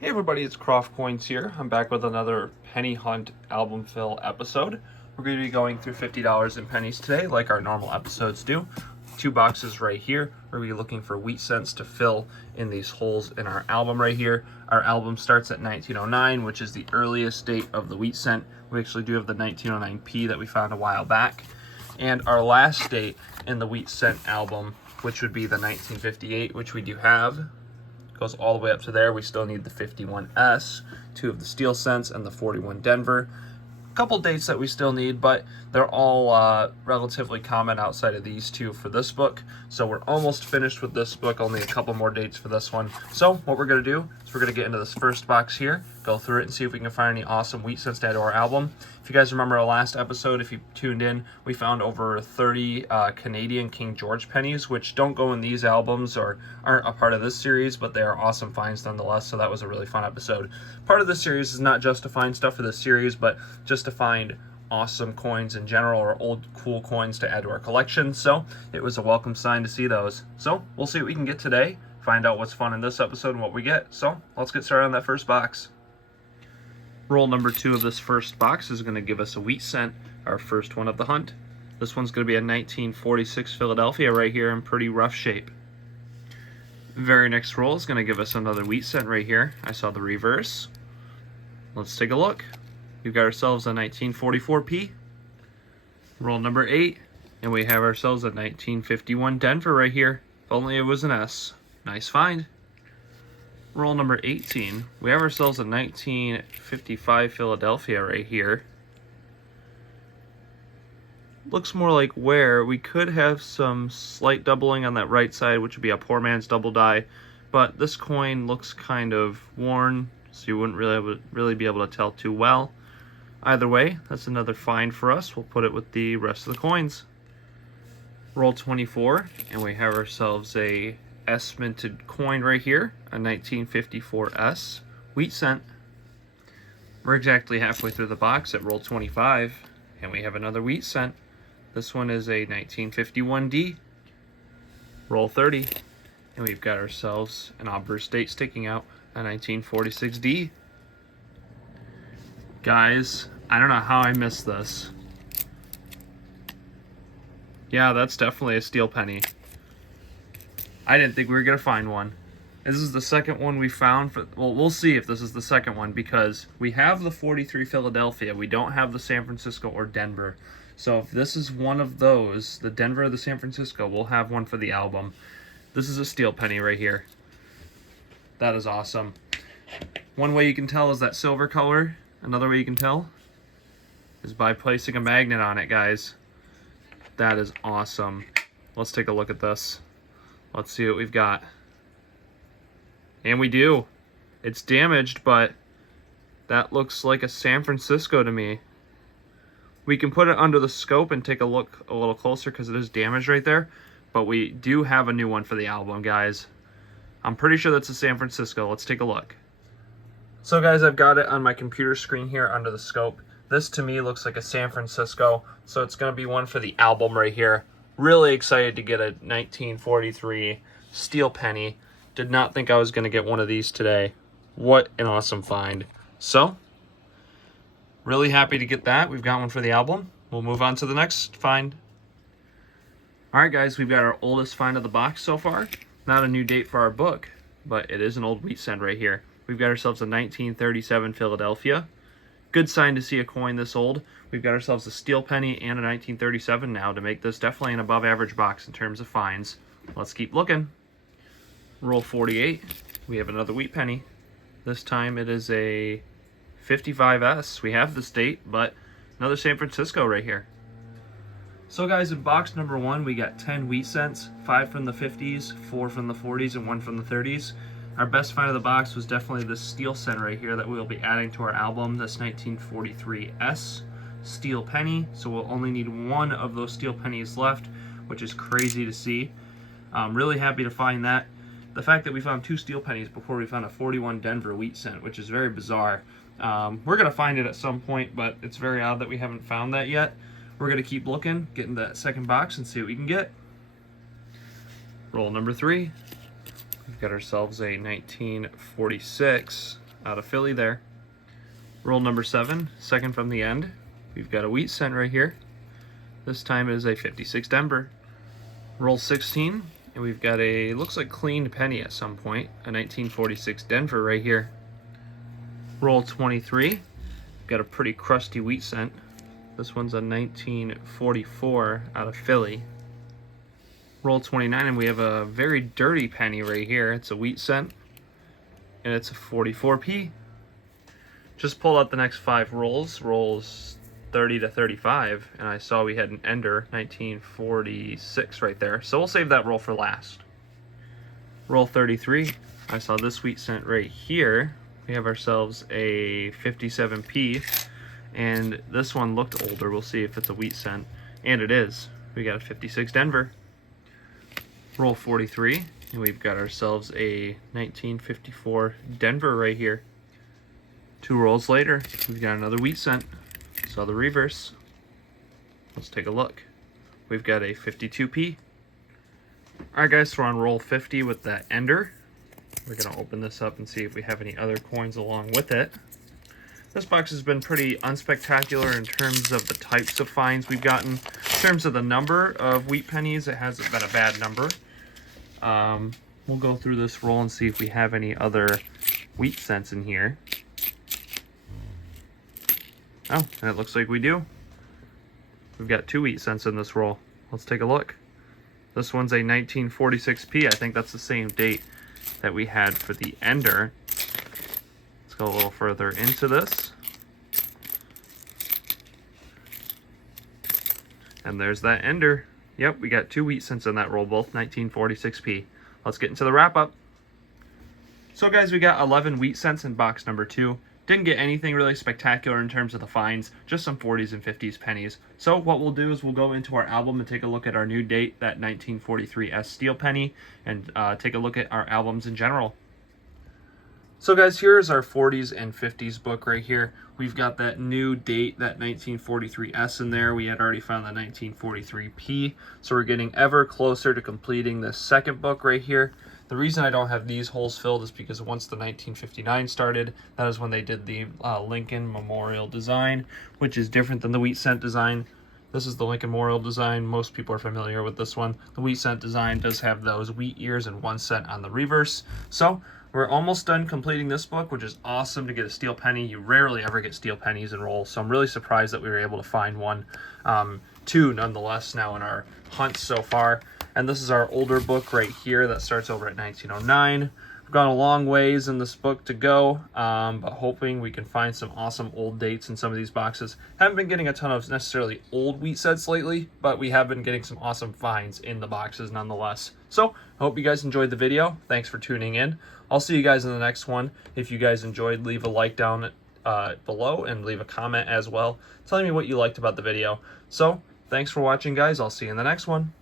Hey everybody, it's Croft Coins here. I'm back with another Penny Hunt album fill episode. We're going to be going through $50 in pennies today, like our normal episodes do. Two boxes right here. We're going to be looking for wheat cents to fill in these holes in our album right here. Our album starts at 1909, which is the earliest date of the wheat cent. We actually do have the 1909p that we found a while back. And our last date in the wheat cent album, which would be the 1958, which we do have, goes all the way up to there. We still need the 51S, 2 of the steel cents, and the 41 Denver. A couple dates that we still need, but they're all relatively common outside of these two for this book. So we're almost finished with this book, only a couple more dates for this one. So what we're going to do is we're going to get into this first box here, go through it and see if we can find any awesome wheat cents to add to our album. If you guys remember our last episode, if you tuned in, we found over 30 Canadian King George pennies, which don't go in these albums or aren't a part of this series, but they are awesome finds nonetheless, so that was a really fun episode. Part of this series is not just to find stuff for this series, but just to find awesome coins in general, or old cool coins to add to our collection. So it was a welcome sign to see those. So we'll see what we can get today, find out what's fun in this episode and what we get. So let's get started on that first box. Roll number 2 of this first box is going to give us a wheat cent, our first one of the hunt. This one's going to be a 1946 Philadelphia right here in pretty rough shape. Very next roll is going to give us another wheat cent right here. I saw the reverse. Let's take a look. We've got ourselves a 1944p. Roll number 8, and we have ourselves a 1951 Denver right here. If only it was an S. Nice find. Roll number 18, we have ourselves a 1955 Philadelphia right here. Looks more like where we could have some slight doubling on that right side, which would be a poor man's double die, but this coin looks kind of worn, so you wouldn't really be able to tell too well. Either way, that's another find for us. We'll put it with the rest of the coins. Roll 24, and we have ourselves a S minted coin right here, a 1954 wheat cent. We're exactly halfway through the box at roll 25, and we have another wheat cent. This one is a 1951D. Roll 30, and we've got ourselves an obverse date sticking out, a 1946D. Guys, I don't know how I missed this. Yeah, that's definitely a steel penny. I didn't think we were going to find one. This is the second one we found. Well, we'll see if this is the second one, because we have the 43 Philadelphia. We don't have the San Francisco or Denver. So if this is one of those, the Denver or the San Francisco, we'll have one for the album. This is a steel penny right here. That is awesome. One way you can tell is that silver color. Another way you can tell is by placing a magnet on it, guys. That is awesome. Let's take a look at this. Let's see what we've got. And we do. It's damaged, but that looks like a San Francisco to me. We can put it under the scope and take a look a little closer because it is damaged right there. But we do have a new one for the album, guys. I'm pretty sure that's a San Francisco. Let's take a look. So guys, I've got it on my computer screen here under the scope. This to me looks like a San Francisco, so it's going to be one for the album right here. Really excited to get a 1943 steel penny. Did not think I was going to get one of these today. What an awesome find. So, really happy to get that. We've got one for the album. We'll move on to the next find. Alright guys, we've got our oldest find of the box so far. Not a new date for our book, but it is an old wheat cent right here. We've got ourselves a 1937 Philadelphia. Good sign to see a coin this old. We've got ourselves a steel penny and a 1937 now to make this definitely an above average box in terms of finds. Let's keep looking. Roll 48. We have another wheat penny. This time it is a 55S. We have this date, but another San Francisco right here. So guys, in box number 1, we got 10 wheat cents, 5 from the 50s, 4 from the 40s, and 1 from the 30s. Our best find of the box was definitely this steel cent right here that we'll be adding to our album, this 1943 steel penny. So we'll only need one of those steel pennies left, which is crazy to see. I'm really happy to find that. The fact that we found 2 steel pennies before we found a 41 Denver wheat cent, which is very bizarre. We're going to find it at some point, but it's very odd that we haven't found that yet. We're going to keep looking, get in that second box, and see what we can get. Roll number 3. We've got ourselves a 1946 out of Philly there. Roll number 7, second from the end. We've got a wheat cent right here. This time it is a 56 Denver. Roll 16, and we've got a, looks like cleaned penny at some point, a 1946 Denver right here. Roll 23, we've got a pretty crusty wheat cent. This one's a 1944 out of Philly. Roll 29, and we have a very dirty penny right here. It's a wheat cent, and it's a 44p. Just pulled out the next 5 rolls, rolls 30 to 35, and I saw we had an ender, 1946 right there. So we'll save that roll for last. Roll 33, I saw this wheat cent right here. We have ourselves a 57p, and this one looked older. We'll see if it's a wheat cent, and it is. We got a 56 Denver. Roll 43, and we've got ourselves a 1954 Denver right here. 2 rolls later, we've got another wheat cent. Saw the reverse. Let's take a look. We've got a 52p. Alright guys, so we're on roll 50 with that ender. We're going to open this up and see if we have any other coins along with it. This box has been pretty unspectacular in terms of the types of finds we've gotten. In terms of the number of wheat pennies, it hasn't been a bad number. We'll go through this roll and see if we have any other wheat cents in here. Oh, and it looks like we do. We've got 2 wheat cents in this roll. Let's take a look. This one's a 1946p. I think that's the same date that we had for the ender. Let's go a little further into this. And there's that ender. Yep, we got 2 wheat cents in that roll, both 1946p. Let's get into the wrap up. So guys, we got 11 wheat cents in box number 2. Didn't get anything really spectacular in terms of the finds, just some 40s and 50s pennies. So what we'll do is we'll go into our album and take a look at our new date, that 1943 steel penny, and take a look at our albums in general. So guys, here's our 40s and 50s book right here. We've got that new date, that 1943S in there. We had already found the 1943P. So we're getting ever closer to completing the second book right here. The reason I don't have these holes filled is because once the 1959 started, that is when they did the Lincoln Memorial design, which is different than the wheat cent design. This is the Lincoln Memorial design. Most people are familiar with this one. The wheat cent design does have those wheat ears and 1 cent on the reverse. So we're almost done completing this book, which is awesome to get a steel penny. You rarely ever get steel pennies in rolls, so I'm really surprised that we were able to find one. 2 nonetheless now in our hunt so far. And this is our older book right here that starts over at 1909. We've gone a long ways in this book to go, but hoping we can find some awesome old dates in some of these boxes. Haven't been getting a ton of necessarily old wheat cents lately, but we have been getting some awesome finds in the boxes nonetheless. So I hope you guys enjoyed the video. Thanks for tuning in. I'll see you guys in the next one. If you guys enjoyed, leave a like down below and leave a comment as well, telling me what you liked about the video. So thanks for watching, guys. I'll see you in the next one.